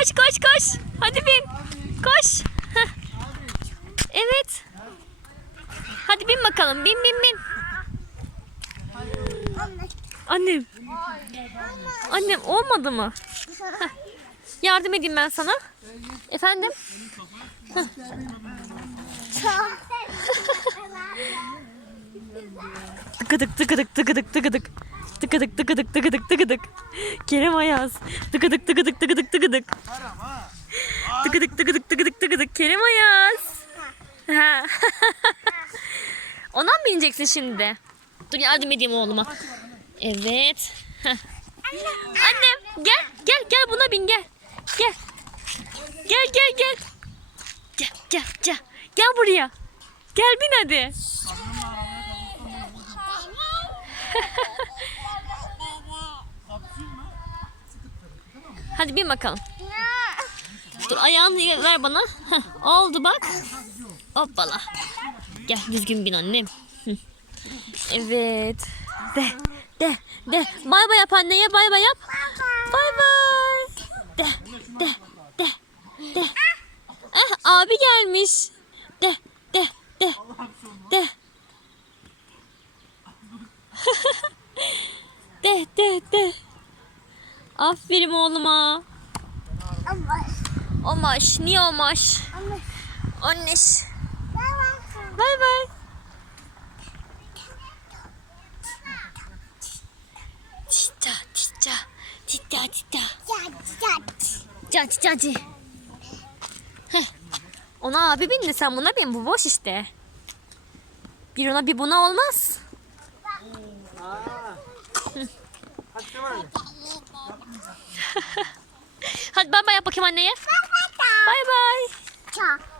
Koş koş koş. Hadi bin. Koş. Heh. Evet. Hadi bin bakalım. Bin bin bin. Annem. Annem olmadı mı? Heh. Yardım edeyim ben sana. Efendim? Tıkıdık tıkıdık tıkıdık tıkıdık. Tıkıdık tıkıdık tıkıdık tıkıdık. Kerem Ayaz. Tıkıdık tıkıdık tıkıdık tıkıdık. Tıkıdık tıkıdık tıkıdık tıkıdık. Kerem Ayaz. Ha. Ona mı bineceksin şimdi? Dur yardım edeyim oğluma. Evet. Annem gel gel gel buna bin gel. Gel. Gel gel gel. Gel gel gel. Gel buraya. Gel bin hadi. Hadi bin bakalım. Dur ayağını ver bana. Heh, oldu bak. Hoppala. Gel düzgün bin annem. Evet. De de de. Bay bay yap anneye bay bay yap. Bay bay. De de de de. Eh abi gelmiş. De de de de. De de. Aferin oğluma. Omaş. Niye omaş? Anneş. Bay bay. Tita tita. Tita tita. Caci caci. Heh. Ona abi bin de sen buna bin. Bu boş işte. Bir ona bir buna olmaz. Hadi bay bay yap bakayım anneye. Bay bay. Çok.